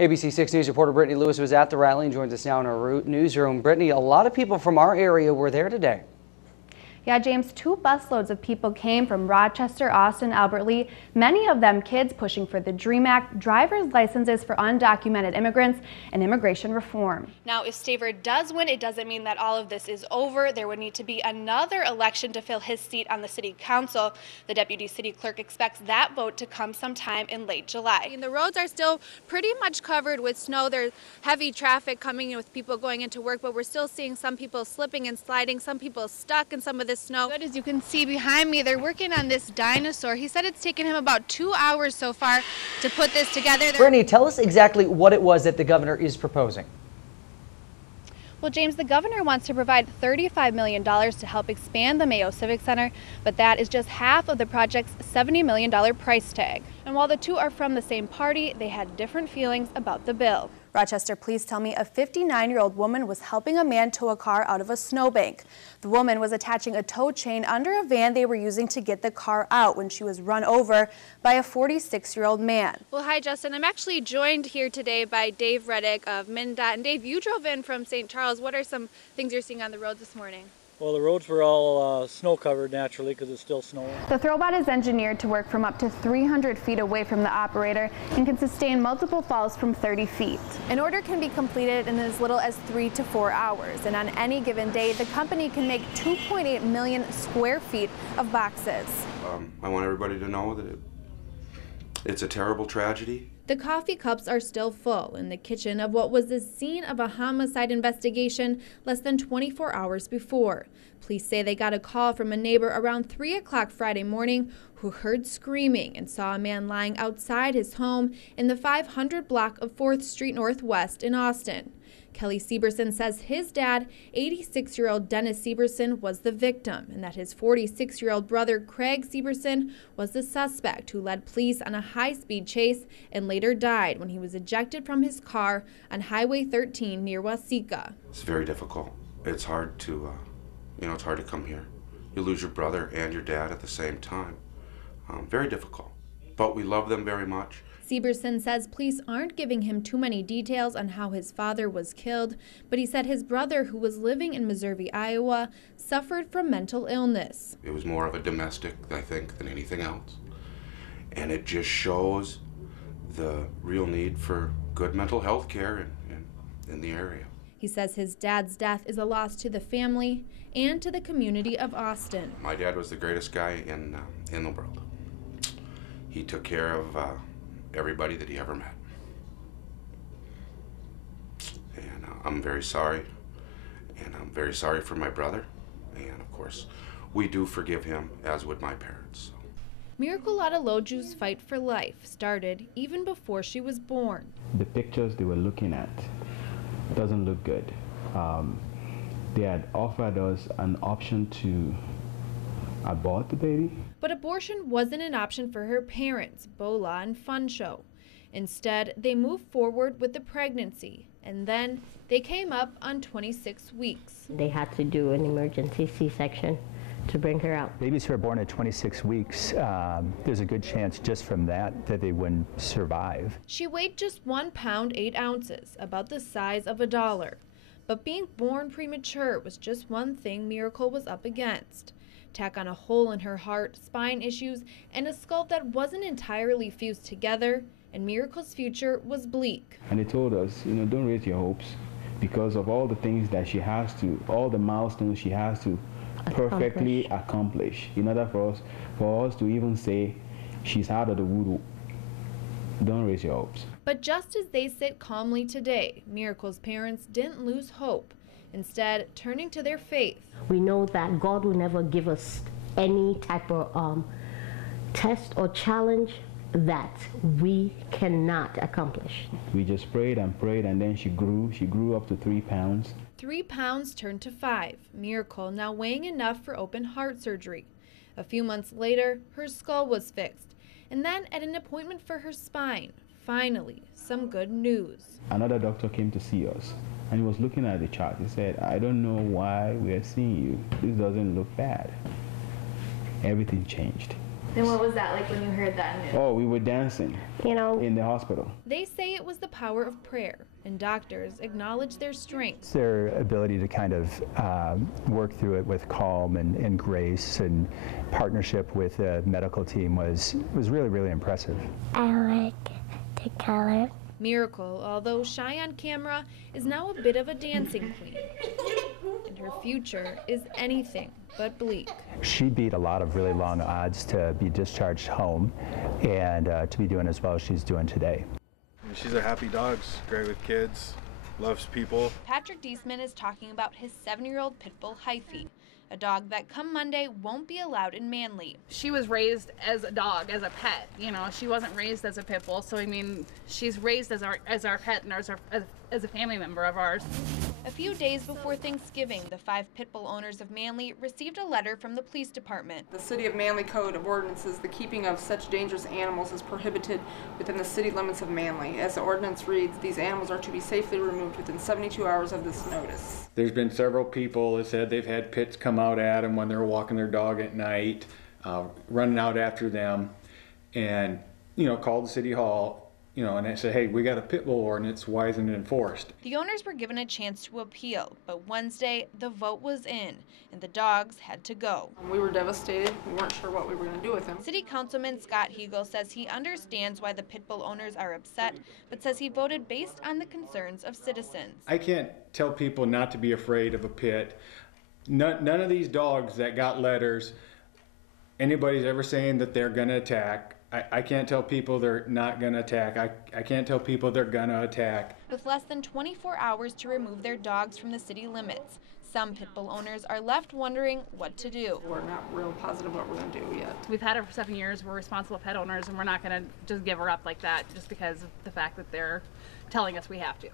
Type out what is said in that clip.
ABC 6 News reporter Brittany Lewis was at the rally and joins us now in our newsroom. Brittany, a lot of people from our area were there today. Yeah, James, 2 busloads of people came from Rochester, Austin, Albert Lea, many of them kids pushing for the DREAM Act, driver's licenses for undocumented immigrants, and immigration reform. Now, if Staver does win, it doesn't mean that all of this is over. There would need to be another election to fill his seat on the city council. The deputy city clerk expects that vote to come sometime in late July. And the roads are still pretty much covered with snow. There's heavy traffic coming in with people going into work, but we're still seeing some people slipping and sliding, some people stuck in some of this snow. Good, as you can see behind me, they're working on this dinosaur. He said it's taken him about 2 hours so far to put this together. Brittany, tell us exactly what it was that the governor is proposing. Well, James, the governor wants to provide $35 million to help expand the Mayo Civic Center, but that is just half of the project's $70 million price tag. And while the two are from the same party, they had different feelings about the bill. Rochester police tell me a 59-year-old woman was helping a man tow a car out of a snowbank. The woman was attaching a tow chain under a van they were using to get the car out when she was run over by a 46-year-old man. Well, hi, Justin. I'm actually joined here today by Dave Reddick of MnDOT. And Dave, you drove in from St. Charles. What are some things you're seeing on the roads this morning? Well, the roads were all snow covered naturally because it's still snowing. The throwbot is engineered to work from up to 300 feet away from the operator and can sustain multiple falls from 30 feet. An order can be completed in as little as 3 to 4 hours, and on any given day, the company can make 2.8 million square feet of boxes. I want everybody to know that it's a terrible tragedy. The coffee cups are still full in the kitchen of what was the scene of a homicide investigation less than 24 hours before. Police say they got a call from a neighbor around 3 o'clock Friday morning who heard screaming and saw a man lying outside his home in the 500 block of 4th Street Northwest in Austin. Kelly Severson says his dad, 86-year-old Dennis Severson, was the victim and that his 46-year-old brother, Craig Severson, was the suspect who led police on a high-speed chase and later died when he was ejected from his car on Highway 13 near Waseca. It's very difficult. It's hard to, it's hard to come here. You lose your brother and your dad at the same time. Very difficult, but we love them very much. Severson says police aren't giving him too many details on how his father was killed, but he said his brother, who was living in Missouri, Iowa, suffered from mental illness. It was more of a domestic, I think, than anything else. And it just shows the real need for good mental health care in the area. He says his dad's death is a loss to the family and to the community of Austin. My dad was the greatest guy in the world. He took care of everybody that he ever met. And I'm very sorry. And I'm very sorry for my brother. And of course, we do forgive him, as would my parents. So. Miracle Adaloju's fight for life started even before she was born. The pictures they were looking at doesn't look good. They had offered us an option to abort the baby. But abortion wasn't an option for her parents, Bola and Funshow. Instead, they moved forward with the pregnancy, and then they came up on 26 weeks. They had to do an emergency C-section to bring her out. Babies who are born at 26 weeks, there's a good chance just from that they wouldn't survive. She weighed just 1 pound 8 ounces, about the size of $1. But being born premature was just one thing Miracle was up against. Tack on a hole in her heart, spine issues, and a skull that wasn't entirely fused together, and Miracle's future was bleak. And they told us, don't raise your hopes because of all the things that she has to, all the milestones she has to perfectly accomplish in order for us to even say she's out of the wood. Don't raise your hopes. But just as they sit calmly today, Miracle's parents didn't lose hope. Instead, turning to their faith. We know that God will never give us any type of test or challenge that we cannot accomplish. We just prayed, and then she grew up to 3 pounds. 3 pounds turned to 5. Miracle now weighing enough for open heart surgery. A few months later, her skull was fixed. And then at an appointment for her spine, finally, some good news. Another doctor came to see us, and he was looking at the chart. He said, I don't know why we are seeing you. This doesn't look bad. Everything changed. And what was that like when you heard that news? Oh, we were dancing, in the hospital. They say it was the power of prayer, and doctors acknowledge their strengths. Their ability to kind of work through it with calm and grace and partnership with the medical team was really, really impressive. I like the color. Miracle, although shy on camera, is now a bit of a dancing queen. And her future is anything but bleak. She beat a lot of really long odds to be discharged home and to be doing as well as she's doing today. She's a happy dog, she's great with kids, loves people. Patrick Diesman is talking about his 7-year-old pit bull, Hyphy, a dog that come Monday won't be allowed in Manly. She was raised as a dog, as a pet. She wasn't raised as a pit bull. So I mean, she's raised as our pet and as a family member of ours. A few days before Thanksgiving, the 5 pit bull owners of Manly received a letter from the police department. The City of Manly Code of Ordinances, the keeping of such dangerous animals is prohibited within the city limits of Manly. As the ordinance reads, these animals are to be safely removed within 72 hours of this notice. There's been several people that said they've had pits come out at them when they're walking their dog at night, running out after them, and called the city hall. And they say, hey, we got a pit bull ordinance, why isn't it enforced? The owners were given a chance to appeal, but Wednesday, the vote was in, and the dogs had to go. We were devastated. We weren't sure what we were going to do with him. City Councilman Scott Hegel says he understands why the pit bull owners are upset, but says he voted based on the concerns of citizens. I can't tell people not to be afraid of a pit. None of these dogs that got letters, anybody's ever saying that they're going to attack. I can't tell people they're not going to attack. I can't tell people they're going to attack. With less than 24 hours to remove their dogs from the city limits, some pit bull owners are left wondering what to do. We're not real positive what we're going to do yet. We've had her for 7 years. We're responsible pet owners, and we're not going to just give her up like that just because of the fact that they're telling us we have to.